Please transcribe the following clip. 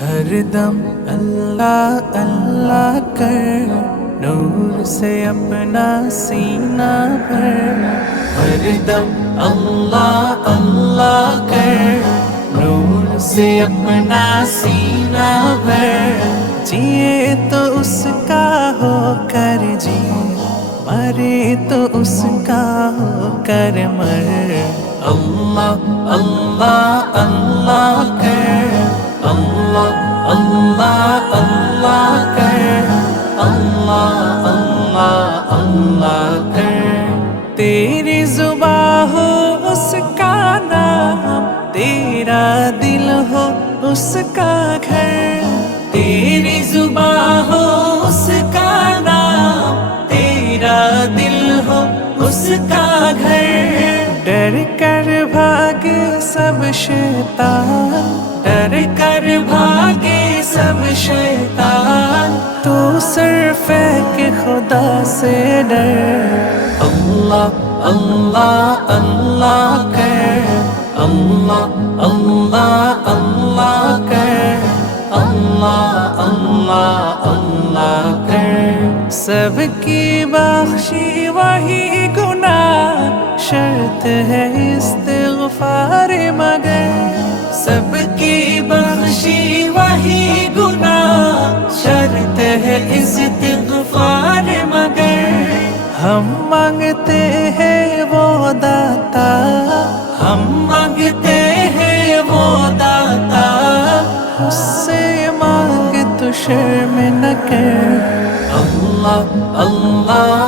ہر دم اللہ اللہ کر، نور سے اپنا سینہ بھر، ہر دم اللہ اللہ کر، نور سے اپنا سینہ بھر، جیے تو اس کا ہو کر جی، مرے تو اس کا ہو کر مر، اللہ اللہ اللہ کر، اللہ اللہ اللہ کر، اللہ اللہ اللہ کر، تیری زبان ہو اس کا نام، تیرا دل ہو اس کا گھر، تیری زبان ہو اس کا نام، تیرا دل ہو اس کا گھر، ڈر کر بھاگے سب شیطان، ڈر کر بھاگے سب شیطان، تو سر پھینک خدا سے ڈر، اللہ اللہ اللہ کر، اللہ اللہ اللہ کر، اللہ اللہ اللہ کر، سب کی بخشی وہی گناہ، شرط ہے استغفار مگر، سب کی بخشی وہی گناہ، شرط ہے استغفار مگر، ہم مانگتے ہیں وہ داتا، ہم مانگتے ہیں وہ داتا، اس سے مانگ تو شرم نہ کر، اللہ اللہ